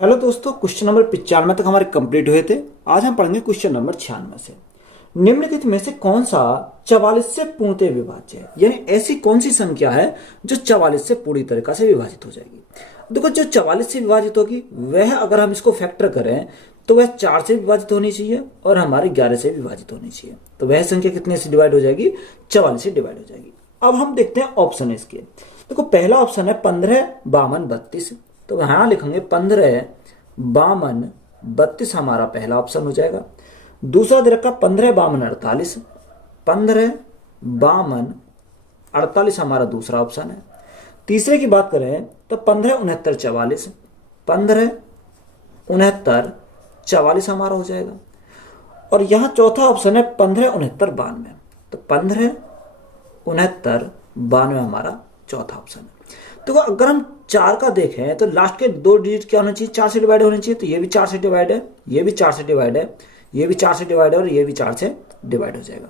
Hello दोस्तों, question number 95 तक हमारे कंप्लीट हुए थे। आज हम पढ़ेंगे क्वेश्चन नंबर 96 से। निम्नलिखित में से कौन सा 44 से पूर्णतः विभाज्य है, यानी ऐसी कौन सी संख्या है जो 44 से पूरी तरीका से विभाजित हो जाएगी। देखो, जो 44 से विभाजित होगी वह अगर हम इसको फैक्टर करें तो वह 4 से विभाजित होनी चाहिए और हमारे 11 से विभाजित होनी चाहिए। तो वह संख्या कितने से डिवाइड हो जाएगी? 44 से डिवाइड हो जाएगी। अब हम देखते हैं ऑप्शन इसके। देखो, पहला ऑप्शन है 15 52 32। तो यहां लिखेंगे 15 52 32 हमारा पहला ऑप्शन हो जाएगा। दूसरा दे रखा 15 52 48। 15 52 48 हमारा दूसरा ऑप्शन है। तीसरे की बात करें तो 15 69 44। 15 69 44 हमारा हो जाएगा। और यहां चौथा ऑप्शन है 15 69 92। तो 15 69 92 हमारा चौथा ऑप्शन है। तो अगर हम 4 का देखें तो लास्ट के 2 डिजिट क्या होना चाहिए? 4 से डिवाइड होने चाहिए। तो ये भी 4 से डिवाइड है, ये भी 4 से डिवाइड है, ये भी 4 से डिवाइड है और ये भी 4 से डिवाइड हो जाएगा।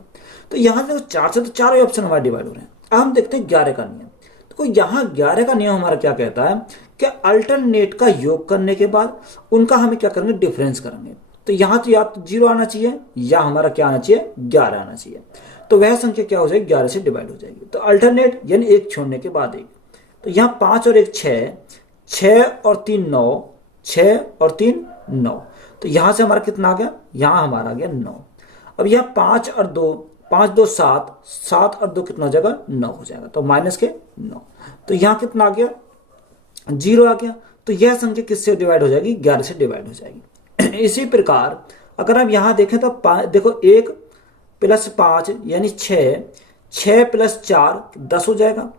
तो यहां से 4 से तो चारों ऑप्शन हमारे डिवाइड हो रहे हैं। अब हम देखते हैं 11 का नियम। तो यहाँ 11 का नियम हमारा क्या कहता है कि अल्टरनेट का योग करने के बाद उनका हमें क्या करेंगे? डिफरेंस करेंगे। तो यहां तो या तो 0 आना चाहिए या हमारा क्या आना चाहिए? 11 आना चाहिए। तो वह संख्या क्या हो जाएगी? 11 से डिवाइड हो जाएगी। तो अल्टरनेट यानी एक छोड़ने के बाद एक। तो यहाँ 5 और 1 6, 6 और 3 9, 6 और 3 9। तो यहां से हमारा कितना आ गया? यहां हमारा आ गया 9। अब यहाँ 5 और 2, 5 2 7, 7 और 2 कितना हो जाएगा? 9 हो जाएगा। तो माइनस के 9। तो यहाँ कितना आ गया? 0 आ गया। तो यह संख्या किससे डिवाइड हो जाएगी? 11 से डिवाइड हो जाएगी। इसी प्रकार अगर हम यहां देखें तो देखो 1 प्लस 5 यानी 6, 6 प्लस 4 10 हो जाएगा।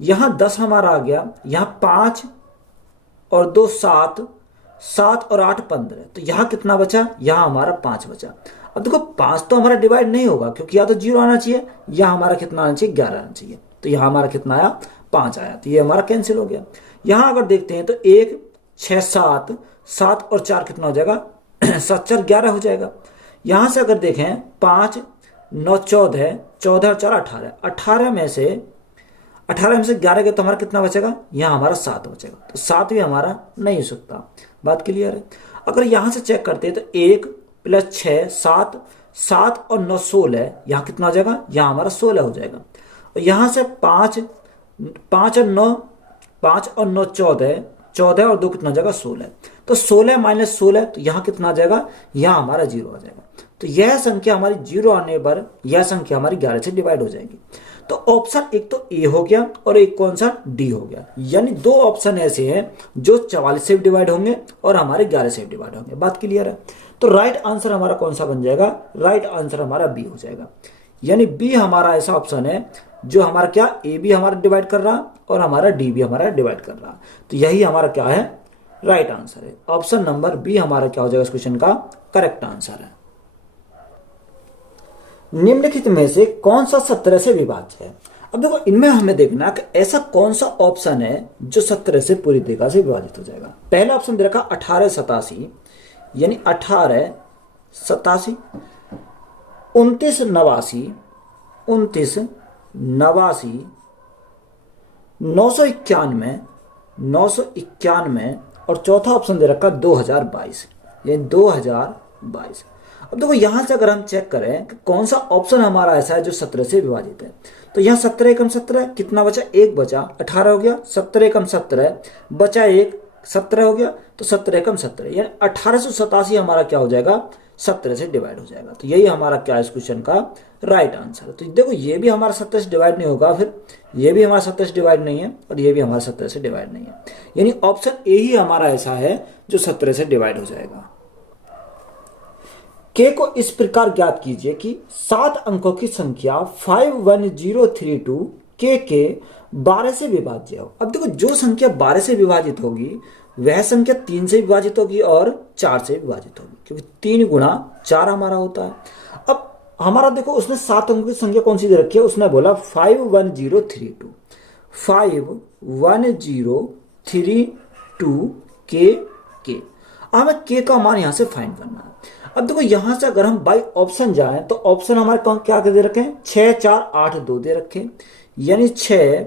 यहां 10 हमारा आ गया। यहां 5 और 2 7, 7 और 8 15। तो यहां कितना बचा? यहां हमारा 5 बचा। अब देखो 5 तो हमारा डिवाइड नहीं होगा क्योंकि या तो 0 आना चाहिए या हमारा कितना आना चाहिए? 11 आना चाहिए। तो यहां हमारा कितना आया? 5 आया। तो ये हमारा कैंसिल हो गया। यहां अगर देखते हैं तो 1 6 7, 7 और 4 कितना हो जाएगा? 7 4 11 हो जाएगा। यहां से अगर देखें 5 9 14, 14 और 4 18, 18 में से 11 गया तो हमारा कितना बचेगा? यहाँ हमारा 7 बचेगा। तो 7 भी हमारा नहीं हो सकता। बात क्लियर है? अगर यहां से चेक करते हैं तो 1 प्लस 6 7, 7 और 9 16। यहाँ कितना हो जाएगा? यहाँ हमारा 16 हो जाएगा। और यहां से 5 और 9, 5 और 9 14, 14 और 2 कितना हो जाएगा? 16। तो 16 माइनस 16, तो यहाँ कितना आ जाएगा? यहाँ हमारा 0 आ जाएगा। तो यह संख्या हमारी 0 आने पर यह संख्या हमारी 11 से डिवाइड हो जाएगी। तो ऑप्शन एक तो ए हो गया और एक कौन सा? डी हो गया। यानी 2 ऑप्शन ऐसे हैं जो 44 से डिवाइड होंगे और हमारे 11 से डिवाइड होंगे। बात क्लियर है? तो राइट आंसर हमारा कौन सा बन जाएगा? राइट आंसर हमारा बी हो जाएगा। यानी बी हमारा ऐसा ऑप्शन है जो हमारा क्या? ए भी हमारा डिवाइड कर रहा और हमारा डी भी हमारा डिवाइड कर रहा। तो यही हमारा क्या है? राइट आंसर है। ऑप्शन नंबर बी हमारा क्या हो जाएगा इस क्वेश्चन का? करेक्ट आंसर है। निम्नलिखित में से कौन सा 17 से विभाज्य है? अब देखो, इनमें हमें देखना कि ऐसा कौन सा ऑप्शन है जो 17 से पूरी तरीके से विभाजित हो जाएगा। पहला ऑप्शन दे रखा 18 87, यानी 18 87, 29 89, 29 89, 991, 991 और चौथा ऑप्शन दे रखा 2022, यानी 2022। अब देखो यहां से अगर हम चेक करें कि कौन सा ऑप्शन हमारा ऐसा है जो 17 से विभाजित है, तो यहाँ 17 एकम 17 कितना बचा? 1 बचा। 18 हो गया। 17 एकम 17 बचा 1, 17 हो गया। तो 17 एकम 17 यानी 1887 हमारा क्या हो जाएगा? 17 से डिवाइड हो जाएगा। तो यही हमारा क्या है इस क्वेश्चन का? राइट आंसर है। तो देखो ये भी हमारा 17 से डिवाइड नहीं होगा, फिर ये भी हमारा 17 से डिवाइड नहीं है और ये भी हमारा 17 से डिवाइड नहीं है। यानी ऑप्शन ए ही हमारा ऐसा है जो 17 से डिवाइड हो जाएगा। के को इस प्रकार ज्ञात कीजिए कि 7 अंकों की संख्या 51032 के 12 से विभाज्य हो। अब देखो, जो संख्या 12 से विभाजित होगी वह संख्या 3 से विभाजित होगी और 4 से विभाजित होगी, क्योंकि 3 गुणा 4 हमारा होता है। अब हमारा देखो, उसने 7 अंकों की संख्या कौन सी दे रखी है? उसने बोला 51032, 51032 के। हमें के का मान यहां से फाइंड करना है। अब देखो यहां से अगर हम बाई ऑप्शन जाएं तो ऑप्शन हमारे कौन क्या दे रखे हैं? 6 4 8 2 दे रखे, यानी 6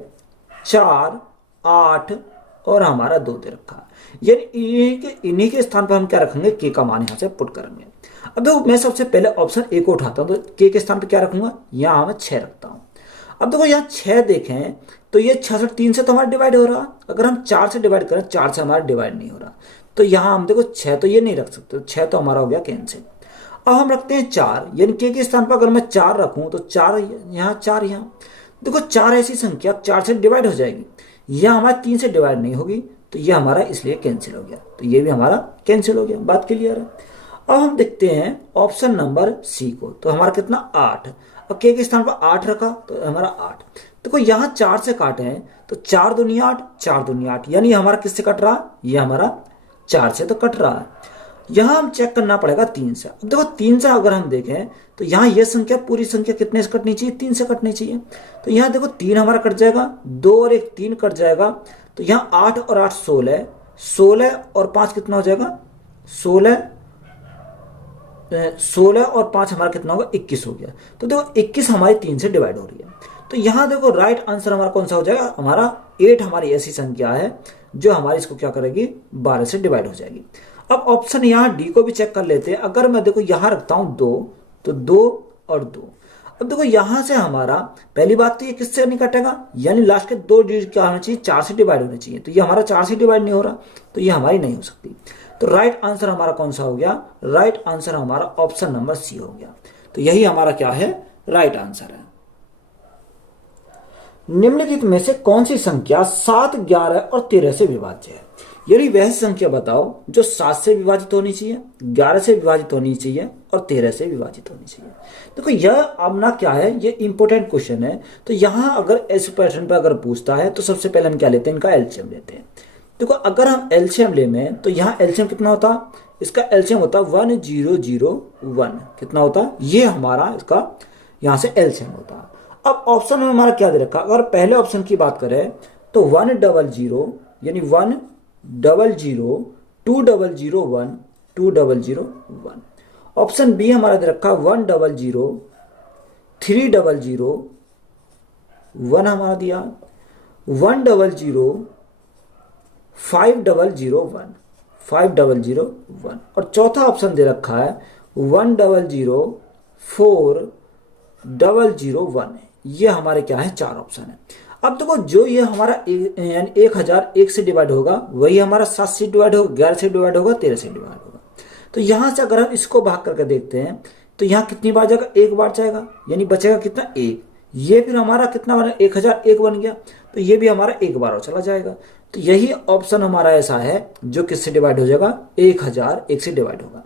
4 8 और हमारा 2 दे रखा है, यानी इन्हीं के स्थान पर हम क्या रखेंगे, के का मान यहाँ से पुट करेंगे। अब देखो मैं सबसे पहले ऑप्शन ए को उठाता हूँ, तो के स्थान पर क्या रखूंगा, यहाँ मैं 6 रखता हूँ। अब देखो यहाँ 6 देखें तो ये 66 3 से तो हमारा डिवाइड हो रहा, अगर हम 4 से डिवाइड करें 4 से हमारा डिवाइड नहीं हो रहा, तो यहाँ हम देखो 6 तो ये नहीं रख सकते, 6 तो हमारा हो गया कैंसिल। अब हम रखते हैं 4, यानी के स्थान पर अगर मैं 4 रखूं तो 4 यहाँ 4 यहाँ, देखो 4 ऐसी संख्या 4 से डिवाइड हो जाएगी, यह हमारा 3 से डिवाइड नहीं होगी, तो यह हमारा इसलिए कैंसिल हो गया, तो ये भी हमारा कैंसिल हो गया। बात क्लियर है। अब हम देखते हैं ऑप्शन नंबर सी को, तो हमारा कितना 8, अब के स्थान पर 8 रखा तो हमारा 8। देखो यहाँ 4 से काटे हैं तो 4 दूनी 8, 4 दूनी 8, यानी हमारा किससे कट रहा, ये हमारा 4 से तो कट रहा है। यहाँ हम चेक करना पड़ेगा 3 से। अब देखो 3 से अगर हम देखें तो यहाँ ये संख्या पूरी संख्या कितने से कटनी चाहिए, 3 से कटनी चाहिए, तो यहाँ देखो 3 हमारा कट जाएगा, 2 और 1 3 कट जाएगा, तो यहाँ 8 और 8 16, 16 और 5 कितना हो जाएगा, 16 और 5 हमारा कितना होगा 21 हो गया। तो देखो 21 हमारी 3 से डिवाइड हो रही है, तो यहाँ देखो राइट आंसर हमारा कौन सा हो जाएगा, हमारा 8 हमारी ऐसी संख्या है जो हमारी इसको क्या करेगी 12 से डिवाइड हो जाएगी। अब ऑप्शन यहाँ डी को भी चेक कर लेते हैं। अगर मैं देखो यहाँ रखता हूँ 2, तो 2 और 2। अब देखो यहाँ से हमारा पहली बात तो ये किससे नहीं कटेगा, यानी लास्ट के 2 डिजिट क्या होना चाहिए, 4 से डिवाइड होने चाहिए, तो ये हमारा 4 से डिवाइड नहीं हो रहा, तो ये हमारी नहीं हो सकती। तो राइट आंसर हमारा कौन सा हो गया, राइट आंसर हमारा ऑप्शन नंबर सी हो गया। तो यही हमारा क्या है, राइट आंसर है। निम्नलिखित में से कौन सी संख्या 7, 11 और 13 से विभाज्य है, यानी वह संख्या बताओ जो 7 से विभाजित होनी चाहिए, 11 से विभाजित होनी चाहिए और 13 से विभाजित होनी चाहिए। देखो यह अब ना क्या है, ये इंपॉर्टेंट क्वेश्चन है। तो यहाँ अगर इस पैटर्न पर अगर पूछता है तो सबसे पहले हम क्या लेते हैं, इनका एलसीएम लेते हैं। देखो अगर हम एलसीएम ले में तो यहाँ एलसीएम कितना होता, इसका एलसीएम होता 1001, कितना होता, ये हमारा इसका यहाँ से एलसीएम होता। अब ऑप्शन में हमारा क्या दे रखा, अगर पहले ऑप्शन की बात करें तो 100 यानी 100 2001 2001। ऑप्शन बी हमारा दे रखा 100 300 1 हमारा दिया, 100 5001 और चौथा ऑप्शन दे रखा है 100 4001। ये हमारे क्या है, 4 ऑप्शन है। अब देखो जो ये हमारा यानी 1001 से डिवाइड होगा वही हमारा 7 से डिवाइड होगा, 11 से डिवाइड होगा, 13 से डिवाइड होगा। तो यहां से अगर हम इसको भाग करके देखते हैं तो यहाँ कितनी बार जाएगा, 1 बार जाएगा, यानी बचेगा कितना 1। ये फिर हमारा कितना बना, 1001 बन गया, तो ये भी हमारा 1 बार और चला जाएगा। तो यही ऑप्शन हमारा ऐसा है जो किससे डिवाइड हो जाएगा, 1001 से डिवाइड होगा।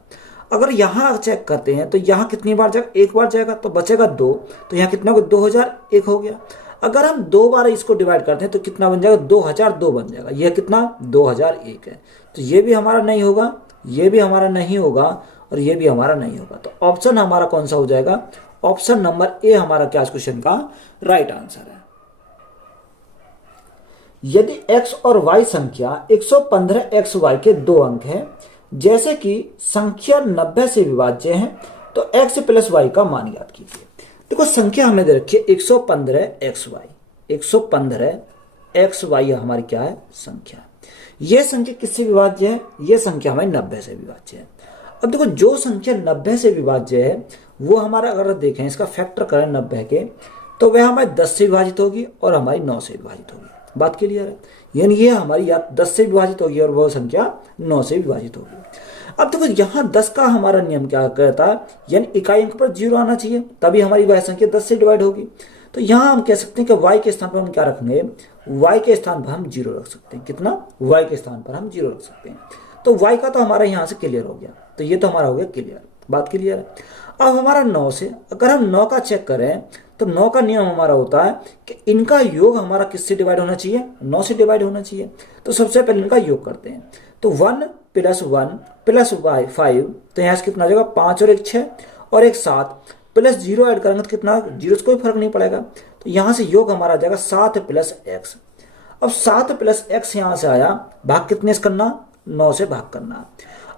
अगर यहाँ चेक करते हैं तो यहाँ कितनी बार जाएगा, 1 बार जाएगा, तो बचेगा 2, तो यहाँ कितना होगा 2001 हो गया। अगर हम 2 बार इसको डिवाइड करते हैं तो कितना बन जाएगा, 2002 बन जाएगा, यह कितना 2001 है। तो ये भी हमारा नहीं होगा, ये भी हमारा नहीं होगा और ये भी हमारा नहीं होगा। तो ऑप्शन हमारा कौन सा हो जाएगा, ऑप्शन नंबर ए हमारा क्या इस क्वेश्चन का राइट आंसर है। यदि x और y संख्या 115xy के 2 अंक हैं, जैसे कि संख्या 90 से विभाज्य है, तो x प्लस y का मान ज्ञात कीजिए। देखो संख्या हमें दे रखी है 115xy, 115xy हमारी क्या है संख्या। यह संख्या किससे विभाज्य है, यह संख्या हमारी 90 से विभाज्य है। अब देखो जो संख्या 90 से विभाज्य है वो हमारा अगर देखें इसका फैक्टर करें 90 के, तो वह हमारी 10 से विभाजित होगी और हमारी 9 से विभाजित होगी। बात क्लियर है, यानी ये हमारी या 10 से विभाजित होगी और वह संख्या 9 से विभाजित होगी। अब देखो यहाँ 10 का हमारा नियम क्या कहता है, यानी इकाई अंक पर 0 आना चाहिए, तभी हमारी वह संख्या 10 से डिवाइड होगी। तो यहाँ हम कह सकते हैं कि y के स्थान पर हम क्या रखेंगे, y के स्थान पर हम 0 रख सकते हैं। कितना, y के स्थान पर हम 0 रख सकते हैं। तो y का तो हमारा यहाँ से क्लियर हो गया, तो ये तो हमारा हो गया क्लियर। बात क्लियर है। अब हमारा 9 से अगर हम 9 का चेक करें तो 9 का नियम हमारा होता है कि इनका योग हमारा किससे डिवाइड होना चाहिए, 9 से डिवाइड होना चाहिए। तो सबसे पहले इनका योग करते हैं, तो 1 + 1 + 5, तो यहाँ से कितना आ जाएगा 5 और 1 6 और 1 7 प्लस 0 ऐड करेंगे तो कितना, 0 से कोई फर्क नहीं पड़ेगा। तो यहाँ से योग हमारा आ जाएगा 7 + x। अब 7 + x यहाँ से आया, भाग कितने से करना, 9 से भाग करना।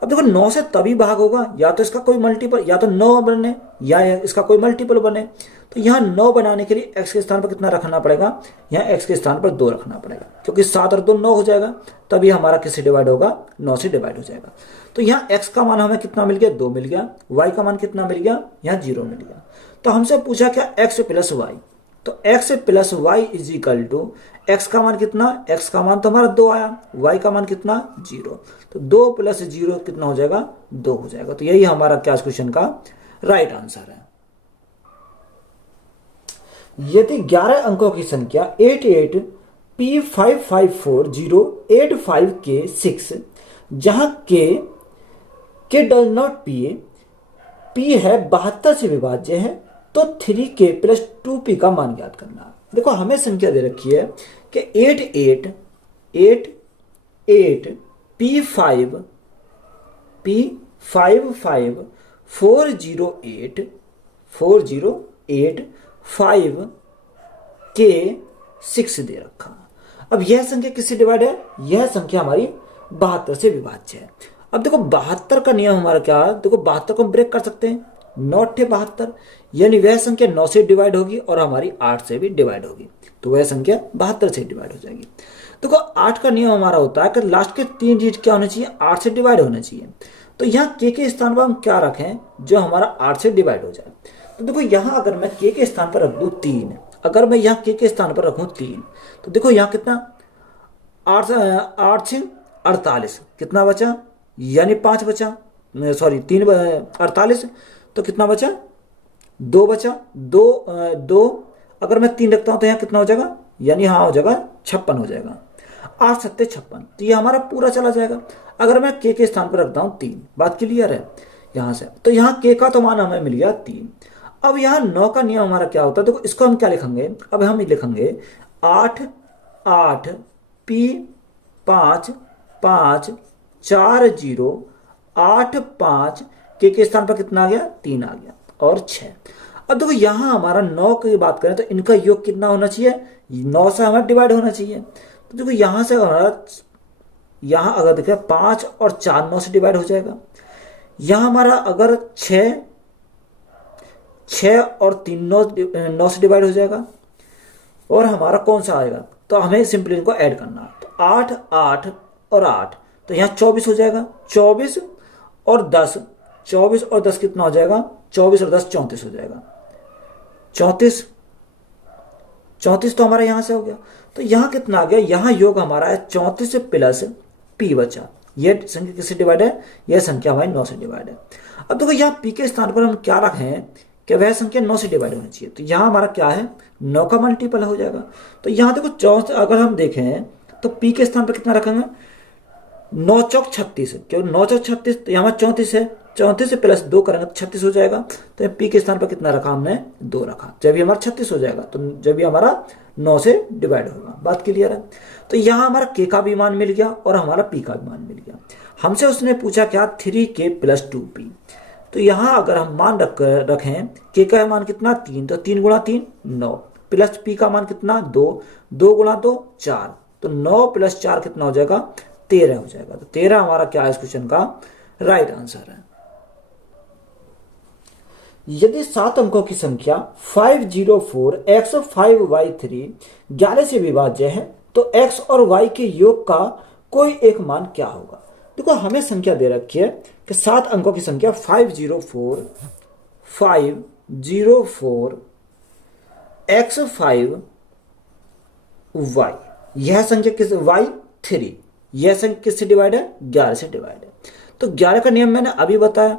अब देखो 9 से तभी भाग होगा या तो इसका कोई मल्टीपल, या तो 9 बने या इसका कोई मल्टीपल बने। तो यहाँ 9 बनाने के लिए x के स्थान पर कितना रखना पड़ेगा, यहाँ x के स्थान पर 2 रखना पड़ेगा, क्योंकि 7 और 2 9 हो जाएगा, तभी हमारा किससे डिवाइड होगा, 9 से डिवाइड हो जाएगा। तो यहाँ x का मान हमें कितना मिल गया, 2 मिल गया, y का मान कितना मिल गया, यहाँ 0 मिल गया। तो हमसे पूछा क्या, x प्लस वाई, तो x plus y is equal to x का मान कितना, x का मान तो हमारा 2 आया, y का मान कितना 0, तो 2 प्लस 0 कितना हो जाएगा, 2 हो जाएगा। तो यही हमारा क्या क्वेश्चन का राइट आंसर है। यदि 11 अंकों की संख्या 88P554085K6 जहां K डज नॉट P है 72 से विभाज्य है, तो 3K प्लस 2P का मान ज्ञात करना। देखो हमें संख्या दे रखी है कि 88P55408 दे रखा। अब यह संख्या किससे डिवाइड है, यह संख्या हमारी 72 से विभाज्य है। अब देखो 72 का नियम हमारा क्या है, देखो 72 को हम ब्रेक कर सकते हैं, 9 × 72, यानी वह संख्या 9 से डिवाइड होगी और हमारी 8 से भी डिवाइड होगी, तो वह संख्या 72 से डिवाइड हो जाएगी। देखो 8 का नियम हमारा होता है कि लास्ट के 3 डिजिट क्या होने चाहिए, 8 से डिवाइड होने चाहिए। तो यहाँ K के स्थान पर हम क्या रखें जो हमारा 8 से डिवाइड हो जाए। तो देखो यहाँ अगर मैं K के स्थान पर रख दूँ 3, अगर मैं यहाँ K के स्थान पर रखूँ 3, तो देखो यहाँ कितना 8 से 48 कितना बचा, यानी 5 बचा, सॉरी 3 48, तो कितना बचा, 2 बचा, 2 अगर मैं 3 रखता हूं तो यहाँ कितना हो जाएगा, यानी हाँ हो जाएगा 56 हो जाएगा, 8 7 56, तो ये हमारा पूरा चला जाएगा। अगर मैं K के स्थान पर रखता हूँ 3, बात क्लियर है यहाँ से, तो यहाँ K का तो मान हमें मिल गया 3। अब यहाँ 9 का नियम हमारा क्या होता है, देखो इसको हम क्या लिखेंगे, अब हम लिखेंगे 8 P5 5 4 0 8 5, K के स्थान पर कितना आ गया, 3 आ गया, और 6। अब देखो यहाँ हमारा 9 की बात करें तो इनका योग कितना होना चाहिए, 9 से हमारा डिवाइड होना चाहिए। तो देखो यहाँ से हमारा, यहाँ अगर देखें 5 और 4 9 से डिवाइड हो जाएगा। यहाँ हमारा अगर 6 और 3 9 से डिवाइड हो जाएगा, और हमारा कौन सा आएगा, तो हमें सिंपली इनको ऐड करना। तो 8 8 और 8, तो यहाँ 24 हो जाएगा, 24 और 10, 24 और 10 कितना हो जाएगा, 24 और 10 34 हो जाएगा, 34 तो हमारा यहाँ से हो गया। तो यहाँ कितना आ गया, यहाँ योग हमारा है 34 प्लस P बचा। यह संख्या किससे डिवाइड है, यह संख्या हमारी 9 से डिवाइड है। अब देखो यहाँ P के स्थान पर हम क्या रखें कि वह संख्या 9 से डिवाइड होनी चाहिए, तो यहाँ हमारा क्या है, 9 का मल्टीपल हो जाएगा। तो यहाँ देखो 34, अगर हम देखें तो P के स्थान पर कितना रखेंगे, 9 चौक 36, क्यों 9 चौक 36, तो यहाँ 34 है, 34 से प्लस 2 करेंगे तो 36 हो जाएगा। तो P के स्थान पर कितना रखा हमने, 2 रखा, जब भी हमारा 36 हो जाएगा, तो जब भी हमारा 9 से डिवाइड होगा। बात क्लियर है। तो यहाँ हमारा K का भी मान मिल गया और हमारा P का भी मान मिल गया। हमसे उसने पूछा क्या, 3K प्लस 2P। तो यहाँ अगर हम मान रखें K का मान कितना 3, तो 3 × 3 9, प्लस P का मान कितना 2, 2 × 2 4, तो 9 प्लस 4 कितना हो जाएगा, 13 हो जाएगा। तो 13 हमारा क्या है इस क्वेश्चन का राइट आंसर है। यदि 7 अंकों की संख्या 504x5y3 11 से विभाज्य है, तो x और y के योग का कोई एक मान क्या होगा। देखो हमें संख्या दे रखी है कि 7 अंकों की संख्या 504x5y, यह संख्या किस y3, यह संख्या किससे डिवाइड है, 11 से डिवाइड है। तो 11 का नियम मैंने अभी बताया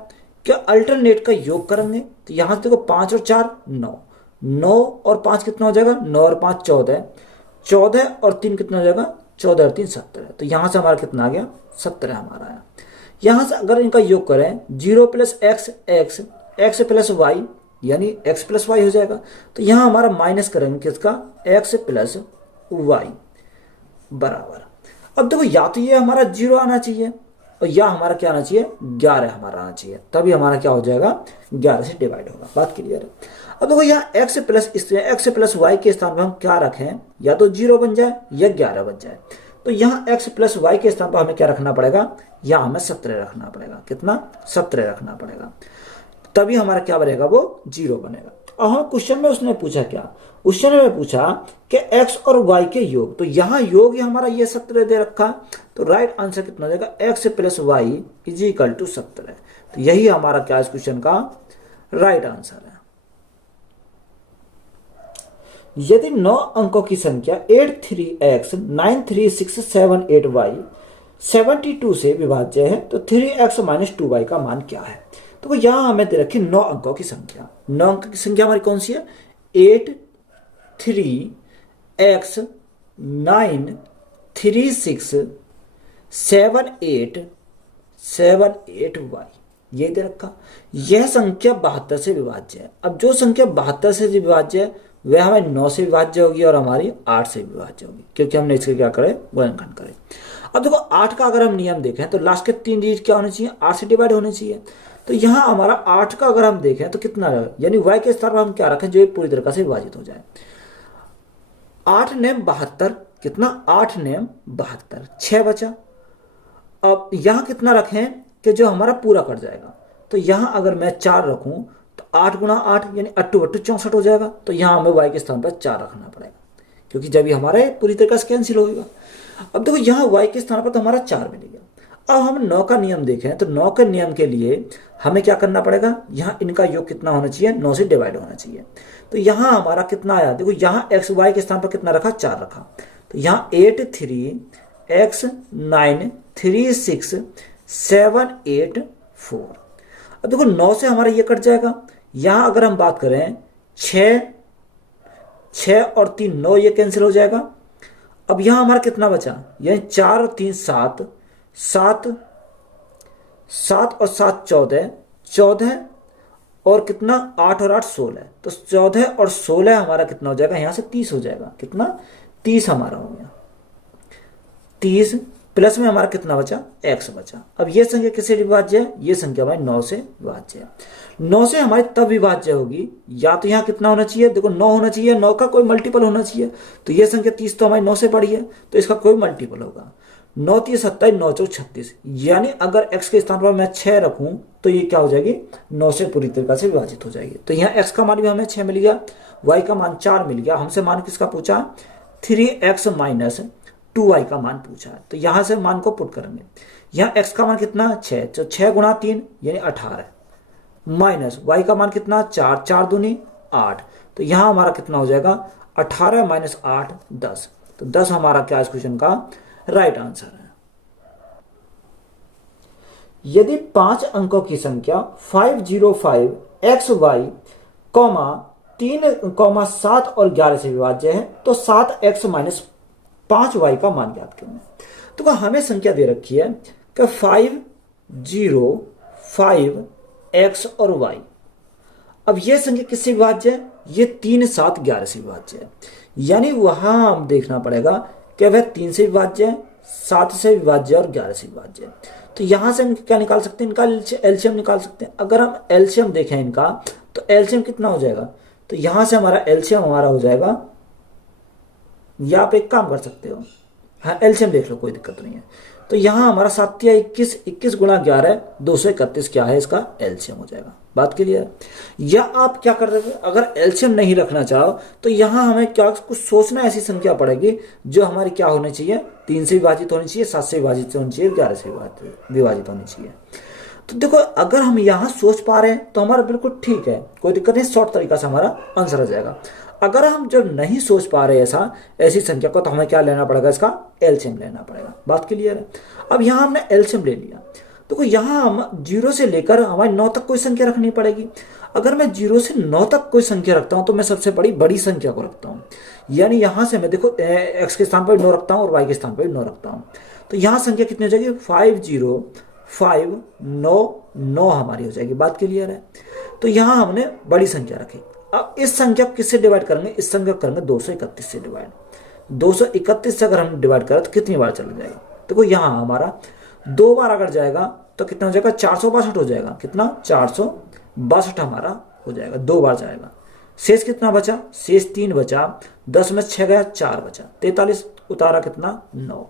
कि अल्टरनेट का योग करेंगे। तो यहां से देखो 5 और 4 9, 9 और 5 कितना हो जाएगा, 9 और 5 14, 14 और 3 कितना हो जाएगा, 14 और 3 17। तो यहां से हमारा कितना आ गया, 17 हमारा आया। यहां से अगर इनका योग करें 0 प्लस x प्लस वाई, यानी x प्लस वाई हो जाएगा। तो यहां हमारा माइनस करेंगे किसका, x प्लस वाई बराबर। अब देखो या तो ये हमारा 0 आना चाहिए और या हमारा क्या आना चाहिए, 11 हमारा आना चाहिए, तभी हमारा क्या हो जाएगा, 11 से डिवाइड होगा। बात क्लियर है। अब देखो यहाँ x प्लस वाई के स्थान पर हम क्या रखें, या तो 0 बन जाए या 11 बन जाए। तो यहाँ x प्लस वाई के स्थान पर हमें क्या रखना पड़ेगा, यहाँ हमें 17 रखना पड़ेगा। कितना, 17 रखना पड़ेगा, तभी हमारा क्या बनेगा, वो 0 बनेगा। और हाँ, क्वेश्चन में उसने पूछा क्या, क्वेश्चन में पूछा कि x और y के योग, तो यहाँ योग ही हमारा ये 17 दे रखा, तो राइट आंसर कितना हो जाएगा, x plus y is equal to 17। तो यही हमारा क्या इस क्वेश्चन का राइट आंसर है। यदि 9 अंकों की संख्या 83x 93678y 72 से विभाज्य है तो 3x माइनस 2y का मान क्या है। तो यहां हमें दे रखी 9 अंकों की संख्या। 9 अंक की संख्या हमारी कौन सी है, 83x 93678y ये दे रखा। यह संख्या 72 से विभाज्य है। अब जो संख्या 72 से विभाज्य है वह हमारी 9 से विभाज्य होगी और हमारी 8 से विभाज्य होगी, क्योंकि हमने इसके क्या करे, गुणनखंड करे। अब देखो 8 का अगर हम नियम देखें तो लास्ट के 3 डिजिट क्या होने चाहिए, 8 से डिवाइड होने चाहिए। तो यहाँ हमारा 8 का अगर हम देखें तो कितना रहेगा, यानी y के स्थान पर हम क्या रखें, जो ये पूरी तरह से विभाजित हो जाए। 8 नेम 72, कितना, 8 नेम 72, 6 बचा। अब यहाँ कितना रखें कि जो हमारा पूरा कट जाएगा, तो यहाँ अगर मैं 4 रखूं तो 8 गुणा 8 यानी 8 8 64 हो जाएगा। तो यहाँ हमें y के स्थान पर 4 रखना पड़ेगा, क्योंकि जब ये हमारे पूरी तरह से कैंसिल होगा। अब देखो यहाँ y के स्थान पर तो हमारा 4 मिलेगा। अब हम 9 का नियम देखें तो 9 के नियम के लिए हमें क्या करना पड़ेगा, यहाँ इनका योग कितना होना चाहिए, 9 से डिवाइड होना चाहिए। तो यहाँ हमारा कितना आया, देखो यहाँ x y के स्थान पर कितना रखा, 4 रखा। तो यहाँ 83x 93678 अब देखो 9 से हमारा ये कट जाएगा। यहाँ अगर हम बात करें 6 और 3 9 ये कैंसिल हो जाएगा। अब यहाँ हमारा कितना बचा, यानी 4 और 3 7 और 7 14 और कितना 8 और 8 16। तो 14 और 16 हमारा कितना हो जाएगा, यहाँ से 30 हो जाएगा। कितना, 30 हमारा हो गया। 30 प्लस में हमारा कितना बचा, x बचा। अब ये संख्या किससे विभाज्य है, ये संख्या हमारी 9 से विभाज्य है। 9 से हमारी तब विभाज्य होगी, या तो यहाँ कितना होना चाहिए, देखो 9 होना चाहिए, 9 का कोई मल्टीपल होना चाहिए। तो ये संख्या 30 तो हमारी 9 से बड़ी है, तो इसका कोई मल्टीपल होगा। 9 30 27 9 4 36, यानी अगर x के स्थान पर मैं 6 रखूं तो ये क्या हो जाएगी, 9 से पूरी तरीके से विभाजित हो जाएगी। तो यहाँ x का मान भी हमें 6 मिल गया, y का मान 4 मिल गया। हमसे मान किसका पूछा, 3x माइनस 2y का मान पूछा है। तो यहां से मान को पुट करेंगे। यहाँ x का मान कितना, 6, तो 6 गुणा 3 यानी 18 माइनस y का मान कितना, 4, 4 दूनी 8। तो यहाँ हमारा कितना हो जाएगा, 18 माइनस 8 10। तो 10 हमारा क्या इस क्वेश्चन का राइट आंसर है। यदि 5 अंकों की संख्या 505xy 3, 7 और 11 से विभाज्य है तो 7x माइनस 5y का मान ज्ञात करें। तो हमें संख्या दे रखी है कि 505x और y। अब यह संख्या किससे विभाज्य है, ये 3, 7, 11 से विभाज्य है। यानी वहां हम देखना पड़ेगा कि वह 3 से विभाज्य है, 7 से विभाज्य और 11 से विभाज्य है। तो यहां से हम क्या निकाल सकते हैं, इनका एलसीएम निकाल सकते हैं। अगर हम एलसीएम देखें इनका, तो एलसीएम कितना हो जाएगा, तो यहां से हमारा एलसीएम हमारा हो जाएगा, या आप एक काम कर सकते हो, हाँ एलसीएम देख लो, कोई दिक्कत नहीं है। तो यहाँ हमारा 7 या 21, 21 गुणा 11 231 क्या है, इसका एलसीएम हो जाएगा। बात क्लियर है। या आप क्या कर रहे हो, अगर एलसीएम नहीं रखना चाहो तो यहाँ हमें क्या कुछ सोचना, ऐसी संख्या पड़ेगी जो हमारी क्या होनी चाहिए, 3 से विभाजित होनी चाहिए, 7 से विभाजित होनी चाहिए, 11 से विभाजित होनी चाहिए। तो देखो अगर हम यहाँ सोच पा रहे हैं तो हमारा बिल्कुल ठीक है, कोई दिक्कत नहीं, शॉर्ट तरीका से हमारा आंसर आ जाएगा। अगर हम जब नहीं सोच पा रहे ऐसी संख्या को, तो हमें क्या लेना पड़ेगा, इसका एलसीएम लेना पड़ेगा। बात क्लियर है। अब यहाँ हमने एलसीएम ले लिया, देखो यहाँ हम 0 से लेकर हमारी 9 तक कोई संख्या रखनी पड़ेगी। अगर मैं 0 से 9 तक कोई संख्या रखता हूँ तो मैं सबसे बड़ी संख्या को रखता हूँ। यानी यहाँ से मैं देखो x के स्थान पर 9 रखता हूँ और y के स्थान पर 9 रखता हूँ। तो यहाँ संख्या कितनी हो जाएगी, 5059 हमारी हो जाएगी। बात क्लियर है। तो यहाँ हमने बड़ी संख्या रखी। अब इस संख्या को किससे डिवाइड करेंगे, इस संख्या को करेंगे 231 से डिवाइड। 231 से अगर हम डिवाइड करें तो कितनी बार चला जाएगा, देखो यहाँ हमारा 2 बार अगर जाएगा तो कितना हो जाएगा, 462 हो जाएगा। कितना, 462 हमारा हो जाएगा, 2 बार जाएगा। शेष कितना बचा, शेष 3 बचा, 10 में 6 गया, 4 बचा, 43 उतारा कितना 9।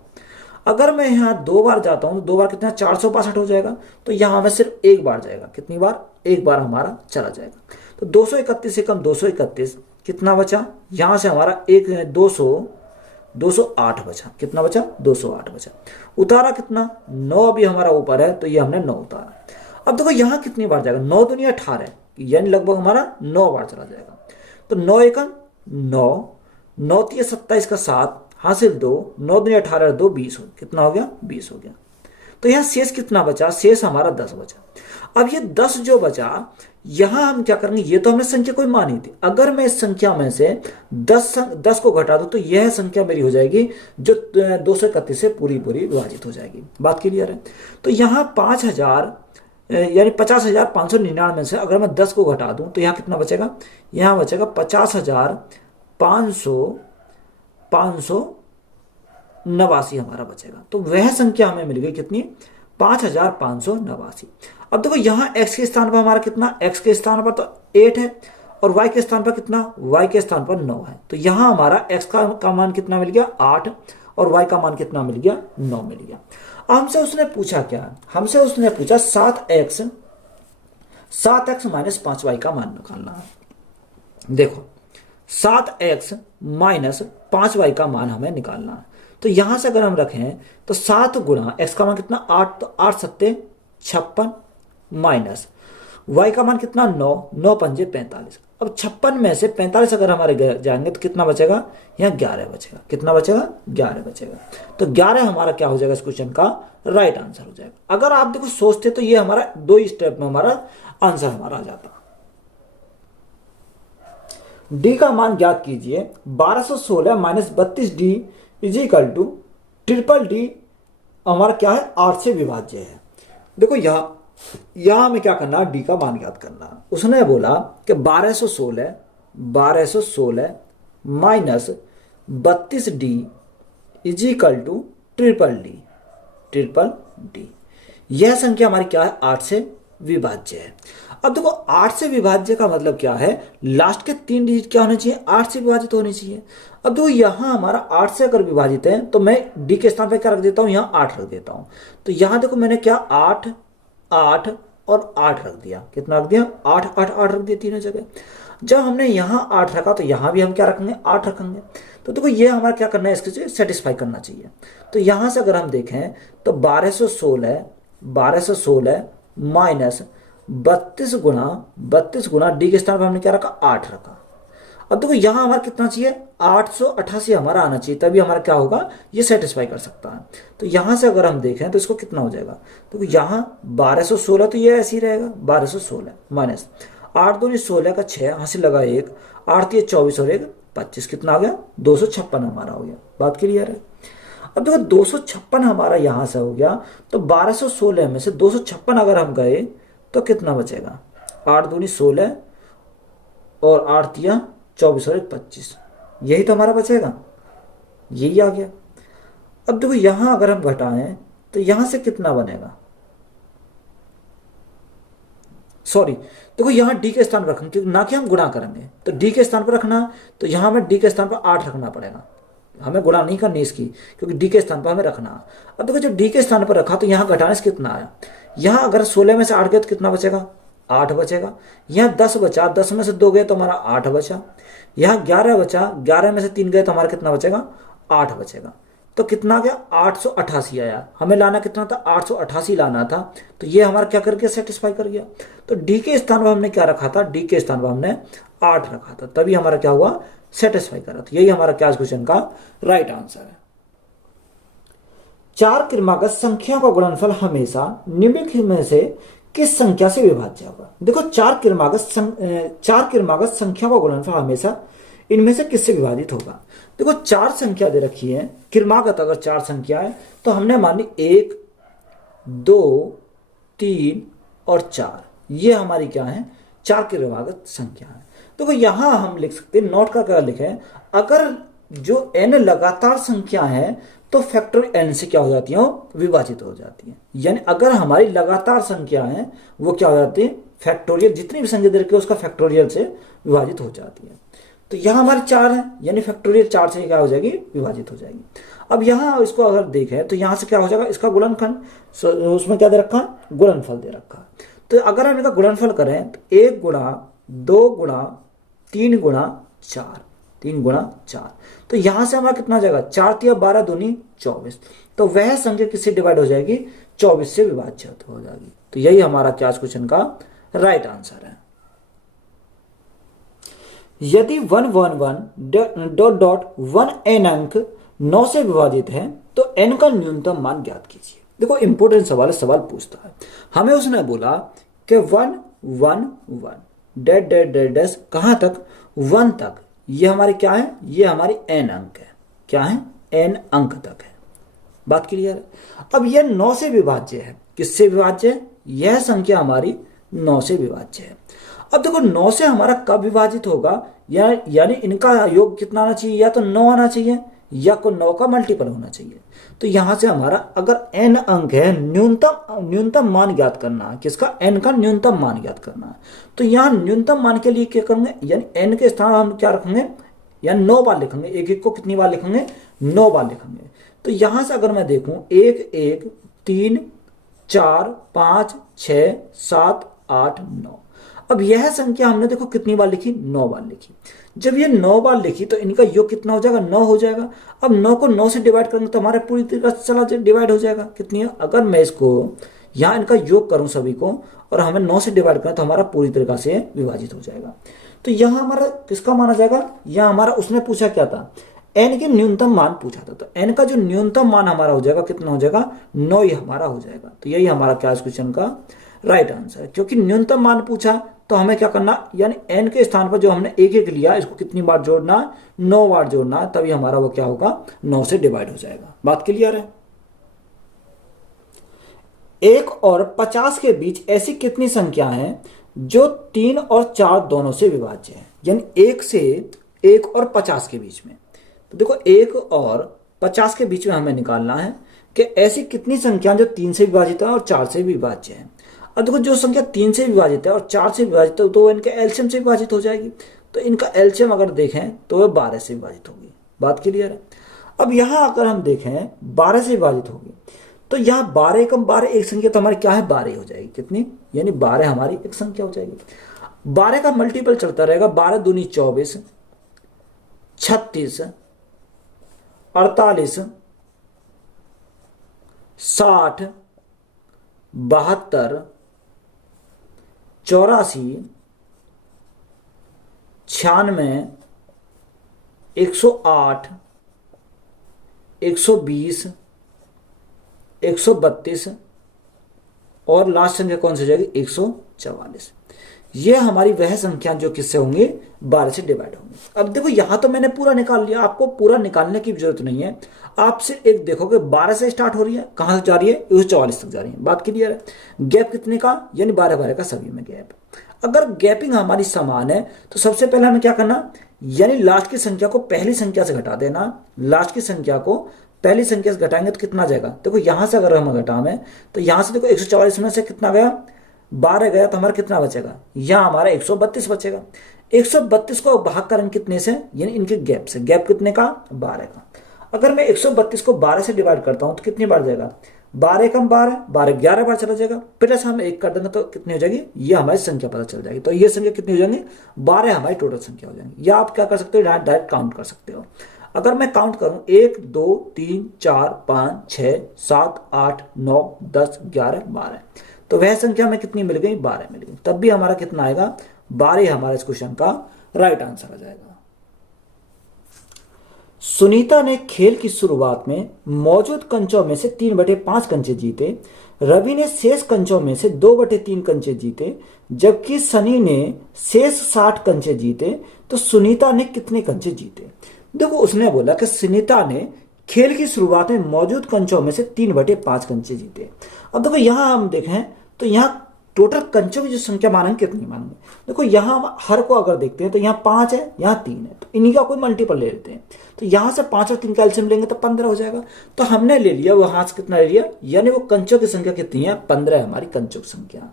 अगर मैं यहाँ 2 बार जाता हूँ तो 2 बार कितना 462 हो जाएगा। तो यहाँ में सिर्फ 1 बार जाएगा, कितनी बार, 1 बार हमारा चला जाएगा। तो 231 से कम 231 कितना बचा, यहाँ से हमारा 208 बचा, कितना बचा 208 बचा। उतारा कितना 9 अभी हमारा ऊपर है तो ये हमने 9 उतारा। अब देखो यहाँ कितनी बार जाएगा, 9 दूनी 18 यानी लगभग हमारा 9 बार चला जाएगा। तो 9 एकम 9, 9 3 27 का 7 हासिल 2, 9 दूनी 18 2 20 हो, कितना हो गया 20 हो गया। तो यहाँ शेष कितना बचा, शेष हमारा 10 बचा। अब ये 10 जो बचा यहां हम क्या करेंगे, ये तो हमने संख्या कोई मानी थी, अगर मैं इस संख्या में से 10 को घटा दूं तो यह संख्या मेरी हो जाएगी जो 231 से पूरी विभाजित हो जाएगी। बात क्लियर है। तो यहाँ 5000 यानी 50,599 से अगर मैं 10 को घटा दूं तो यहाँ कितना बचेगा, यहाँ बचेगा 50,589 हमारा बचेगा। तो वह संख्या हमें मिल गई कितनी, 5,589। अब देखो यहाँ x के स्थान पर हमारा कितना, x के स्थान पर तो 8 है और y के स्थान पर कितना, y के स्थान पर 9 है। तो यहाँ हमारा x का मान कितना मिल गया 8 और y का मान कितना मिल गया 9 मिल गया। हमसे उसने पूछा क्या, हमसे उसने पूछा 7x माइनस 5y का मान निकालना है। देखो 7x माइनस 5y का मान हमें निकालना है। तो यहां से अगर हम रखें तो 7 गुणा x का मान कितना 8, तो 8 सत्ते 56 माइनस y का मान कितना 9, 9 पंजे 45। अब 56 में से 45 अगर हमारे जाएंगे तो कितना बचेगा, यहाँ 11 बचेगा, कितना बचेगा 11 बचेगा। तो 11 हमारा क्या हो जाएगा इस क्वेश्चन का राइट आंसर हो जाएगा। अगर आप देखो सोचते तो ये हमारा 2 ही स्टेप में हमारा आंसर हमारा आ जाता। डी का मान ज्ञात कीजिए, 1216 minus 32D is equal to triple D हमारा क्या है 8 से विभाज्य है। देखो यहां हमें क्या करना है, डी का मान ज्ञात करना। उसने बोला कि 1216 minus 32D is equal to triple D. यह संख्या हमारी क्या है 8 से विभाज्य है। अब देखो 8 से विभाज्य का मतलब क्या है, लास्ट के 3 डिजिट क्या होने चाहिए 8 से विभाजित होने चाहिए। अब देखो यहां हमारा 8 से अगर विभाजित है तो मैं डी के स्थान पे क्या रख देता हूं, यहां 8 रख देता हूं। तो यहां देखो मैंने क्या 8 8 और 8 रख दिया, कितना रख दिया 8 8 8 रख दिया तीनों जगह। जब हमने यहां 8 रखा तो यहां भी हम क्या रखेंगे 8 रखेंगे। तो देखो ये हमारा क्या करना है, इसके सेटिस्फाई करना चाहिए। तो यहां से अगर हम देखें तो 1216 माइनस 32 गुना डी के स्थान पर हमने क्या रखा 8 रखा। अब देखो यहां हमारा कितना चाहिए 888 हमारा आना चाहिए, तभी हमारा क्या होगा ये सेटिस्फाई कर सकता है। तो यहां से अगर हम देखें तो इसको कितना हो जाएगा, तो यहाँ 1216 तो ये ऐसे ही रहेगा 1216 माइनस 8 दूनी 16 का 6 हासिल लगा 1, 8 3 24 और 1 25, कितना आ गया 256 हमारा हो गया। बात क्लियर है। अब देखो 256 हमारा यहां से हो गया, तो 1216 में से 256 अगर हम गए तो कितना बचेगा 8 दूनी 16 और 8 3 24 और 1 25, यही तो हमारा बचेगा, यही आ गया। अब देखो यहां अगर हम घटाएं तो यहां से कितना बनेगा, सॉरी देखो यहां डी के स्थान पर रखेंगे क्योंकि ना कि हम गुणा करेंगे, तो डी के स्थान पर रखना, तो यहां हमें डी के स्थान पर 8 रखना पड़ेगा, हमें गुणा नहीं करनी इसकी क्योंकि डी के स्थान पर हमें रखना। अब देखो जब डी के स्थान पर रखा तो यहां घटाने से कितना आया, यहां अगर 16 में से 8 गए तो कितना बचेगा 8 बचेगा। यहाँ 10 बचा, 10 में से 2 गए तो हमारा 8 बचा। यहाँ 11 बचा, 11 में से 3 गए तो हमारा कितना बचेगा 8 बचेगा। तो कितना आ गया 888 आया, हमें लाना कितना था 888 लाना था। तो ये हमारा क्या कर गया सेटिस्फाई कर गया। तो डी के स्थान पर हमने क्या रखा था, डी के स्थान पर हमने 8 रखा था, तभी हमारा क्या हुआ सेटिस्फाई करा। तो यही हमारा क्या क्वेश्चन का राइट आंसर है। 4 क्रमागत संख्या का गुणनफल हमेशा निम्नलिखित में से किस संख्या से विभाज्य होगा। देखो 4 क्रमागत संख्या का गुणनफल हमेशा इनमें से किससे विभाजित होगा। देखो 4 संख्या दे रखी है, क्रमागत अगर 4 संख्या है तो हमने मानी 1 2 3 और 4, ये हमारी क्या है 4 क्रमागत संख्या है। देखो यहां हम लिख सकते हैं, नोट का क्या लिखे, अगर जो n लगातार संख्या है तो फैक्टर n से क्या हो जाती है विभाजित हो जाती है। यानी अगर हमारी लगातार संख्या है वो क्या हो जाती है फैक्टोरियल, जितनी भी संख्या दे रखी है उसका फैक्टोरियल से विभाजित हो जाती है। तो यहां हमारी 4 है यानी फैक्टोरियल 4 से क्या हो जाएगी विभाजित हो जाएगी। अब यहाँ इसको अगर देखें तो यहाँ से क्या हो जाएगा, इसका गुणनखंड, उसमें क्या दे रखा, गुणनफल दे रखा। तो अगर हम इनका गुणनफल करें तो 1 गुणा 2 गुणा 3 गुणा 4, 3 गुणा 4, तो यहां से हमारा कितना जाएगा, 4 तिया 12 दूनी 24। तो वह संख्या किससे डिवाइड हो जाएगी, 24 से विभाज्य हो जाएगी। तो यही हमारा क्या क्वेश्चन का राइट आंसर है। यदि 111 n अंक 9 से विभाजित है तो n का न्यूनतम मान ज्ञात कीजिए। देखो इंपोर्टेंट सवाल है, सवाल पूछता है हमें, उसने बोला कि 111 डेड डेड डेड डेस कहां तक, 1 तक, ये हमारी क्या है, ये हमारी n अंक है, क्या है, n अंक तक है। बात क्लियर है। अब यह 9 से विभाज्य है, किससे विभाज्य है, यह संख्या हमारी 9 से विभाज्य है। अब देखो 9 से हमारा कब विभाजित होगा, यानी इनका योग कितना आना चाहिए, या तो 9 आना चाहिए या को 9 का मल्टीपल होना चाहिए। तो यहां से हमारा अगर n अंक है, न्यूनतम मान ज्ञात करना है, किसका, n का न्यूनतम मान ज्ञात करना है। तो यहाँ न्यूनतम मान के लिए क्या करेंगे, यानी n के स्थान हम क्या रखेंगे, यानी 9 बार लिखेंगे, एक एक को कितनी बार लिखेंगे, 9 बार लिखेंगे। तो यहां से अगर मैं देखूं 1 1 3 4 5 6 7 8 9, अब यह संख्या हमने देखो कितनी बार लिखी, 9 बार लिखी। जब ये 9 बार लिखी तो इनका योग कितना हो जाएगा, 9 हो जाएगा। अब 9 को 9 से डिवाइड करेंगे तो हमारे पूरी तरीके से चला डिवाइड हो जाएगा, कितनी है, अगर मैं इसको यहाँ इनका योग करूं सभी को और हमें 9 से डिवाइड करें तो हमारा पूरी तरीके से विभाजित हो जाएगा। तो यहाँ हमारा किसका माना जाएगा, यहाँ हमारा उसने पूछा क्या था, n के न्यूनतम मान पूछा था। तो n का जो न्यूनतम मान हमारा हो जाएगा, कितना हो जाएगा, 9 ही हमारा हो जाएगा। तो यही हमारा क्या इस क्वेश्चन का राइट आंसर है। क्योंकि न्यूनतम मान पूछा तो हमें क्या करना, यानी n के स्थान पर जो हमने 1 1 लिया, इसको कितनी बार जोड़ना, 9 बार जोड़ना, तभी हमारा वो क्या होगा, 9 से डिवाइड हो जाएगा। बात क्लियर है। 1 और 50 के बीच ऐसी कितनी संख्या है जो 3 और 4 दोनों से विभाज्य है, यानी 1 और 50 के बीच में। तो देखो 1 और 50 के बीच में हमें निकालना है कि ऐसी कितनी संख्या जो 3 से विभाजित है और 4 से विभाज्य है। अब देखो जो संख्या 3 से विभाजित है और 4 से विभाजित है तो इनके एलसीएम से विभाजित हो जाएगी। तो इनका एलसीएम अगर देखें तो वह 12 से विभाजित होगी। बात क्लियर है। अब यहाँ अगर हम देखें 12 से विभाजित होगी तो यहाँ 12 कम 12 एक संख्या तो हमारी क्या है, 12 हो जाएगी, कितनी, यानी 12 हमारी एक संख्या हो जाएगी। 12 का मल्टीपल चलता रहेगा, 12 दूनी 24, 36, 48, 60, 72, 84, 96, 108, 120, 132 और लास्ट संख्या कौन सी हो जाएगी, 144। ये हमारी वह संख्या जो किससे होंगी, 12 से डिवाइड होंगी। अब देखो यहां तो मैंने पूरा निकाल लिया, आपको पूरा निकालने की जरूरत नहीं है। आप सिर्फ एक देखोगे 12 से स्टार्ट हो रही है, कहां तक जा रही है, 144 तक जा रही है। बात क्लियर है। गैप कितने का, यानी 12 12 का सभी में गैप। अगर गैपिंग हमारी समान है तो सबसे पहले हमें क्या करना, यानी लास्ट की संख्या को पहली संख्या से घटा देना। लास्ट की संख्या को पहली संख्या से घटाएंगे तो कितना जाएगा, देखो यहां से अगर हम घटाएं तो यहां से देखो 144 में से कितना गया, 12 गया, तो हमारा कितना बचेगा, यहां हमारा 132 बचेगा। 132 को भाग करें कितने से, यानी इनके गैप से, गैप कितने का, 12 का। अगर मैं 132 को 12 से डिवाइड करता हूं तो कितनी बार जाएगा, 12 कम 12, 12 11 बार चला जाएगा। प्लस हम 1 कर देंगे तो कितनी हो जाएगी, ये हमारी संख्या पता चल जाएगी। तो ये संख्या कितनी हो जाएंगी, 12 हमारी टोटल संख्या हो जाएंगी। या आप क्या कर सकते हो, डायरेक्ट काउंट कर सकते हो। अगर मैं काउंट करूं 1 2 3 4 5 6 7 8 9 10 11 12, तो वह संख्या में कितनी मिल गई, 12 मिल गई। तब भी हमारा कितना आएगा, 12 हमारा इस क्वेश्चन का राइट आंसर आ जाएगा। सुनीता ने खेल की शुरुआत में मौजूद कंचों में से 3/5 कंचे जीते। रवि ने शेष कंचों में से 2/3 कंचे जीते, जबकि सनी ने शेष 60 कंचे जीते। तो सुनीता ने कितने कंचे जीते। देखो उसने बोला कि सुनीता ने खेल की शुरुआत में मौजूद कंचों में से 3/5 कंचे जीते। अब देखो यहां हम देखें तो यहां टोटल कंचों की जो संख्या मानेंगे कितनी मानेंगे। देखो यहाँ हम हर को अगर देखते हैं तो यहाँ 5 है, यहाँ 3 है, तो इन्हीं का कोई मल्टीपल ले लेते हैं। तो यहाँ से 5 और 3 का एलसीएम लेंगे तो 15 हो जाएगा। तो हमने ले लिया वो हाथ कितना ले लिया, यानी वो कंचों की संख्या कितनी है, 15 है हमारी कंचों की संख्या।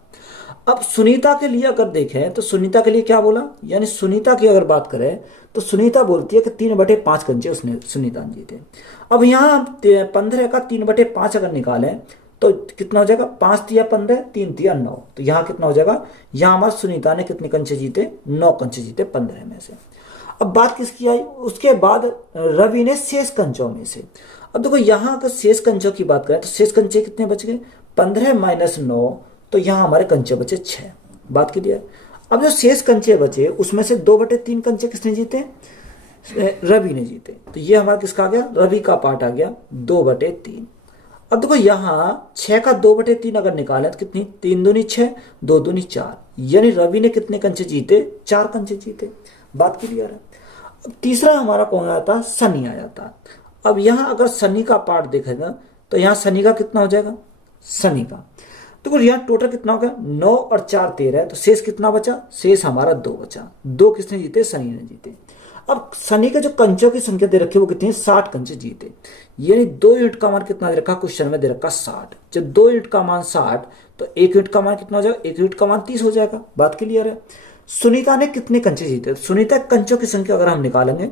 अब सुनीता के लिए अगर देखें तो सुनीता के लिए क्या बोला, यानी सुनीता की अगर बात करें तो सुनीता बोलती है कि 3/5 कंचे उसने सुनीता ने जीते। अब यहाँ 15 का 3/5 अगर निकालें तो कितना हो जाएगा, 5 तिया 15, 3 तिया 9। तो यहाँ कितना हो जाएगा, यहाँ हमारे सुनीता ने कितने कंचे जीते, 9 कंचे जीते 15 में से। अब बात किसकी आई, उसके बाद रवि ने शेष कंचों में से। अब देखो यहाँ अगर शेष कंचों की बात करें तो शेष कंचे कितने बच गए, 15 - 9, तो यहाँ हमारे कंचे बचे 6। बात क्लियर। अब जो शेष कंचे बचे उसमें से 2/3 कंचे किसने जीते, रवि ने जीते। तो ये हमारा किसका आ गया, रवि का पार्ट आ गया 2/3। अब देखो यहाँ 6 का 2/3 अगर निकालें तो कितनी, 3 दूनी 6, 2 दूनी 4, यानी रवि ने कितने कंचे जीते, 4 कंचे जीते। बात क्लियर है। अब तीसरा हमारा कौन आता है, सनी आ जाता है। अब यहाँ अगर सनी का पार्ट देखेगा तो यहाँ सनी का कितना हो जाएगा, सनी का तो यहाँ टोटल कितना हो गया, 9 और 4 13, तो शेष कितना बचा, शेष हमारा 2 बचा। 2 किसने जीते, सनी ने जीते। अब सनी के जो कंचों की संख्या दे रखी है वो कितनी है, 60 कंचे जीते। यानी 2 यूनिट का मान कितना दे रखा, क्वेश्चन में दे रखा 60। जब 2 यूनिट का मान 60 तो 1 यूनिट का मान कितना हो जाएगा, 1 यूनिट का मान 30 हो जाएगा। बात क्लियर है। सुनीता ने कितने कंचे जीते, सुनीता कंचों की संख्या अगर हम निकालेंगे,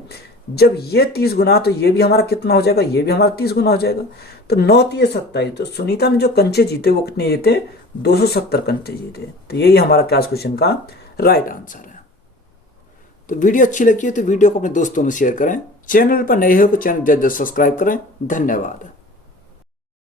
जब ये 30 गुना तो ये भी हमारा कितना हो जाएगा, ये भी हमारा 30 गुना हो जाएगा। तो 9 तिये 27, तो सुनीता ने जो कंचे जीते वो कितने जीते, 270 कंचे जीते। तो यही हमारा क्लास क्वेश्चन का राइट आंसर है। तो वीडियो अच्छी लगी है तो वीडियो को अपने दोस्तों में शेयर करें। चैनल पर नए हो तो चैनल जल्द सब्सक्राइब करें। धन्यवाद।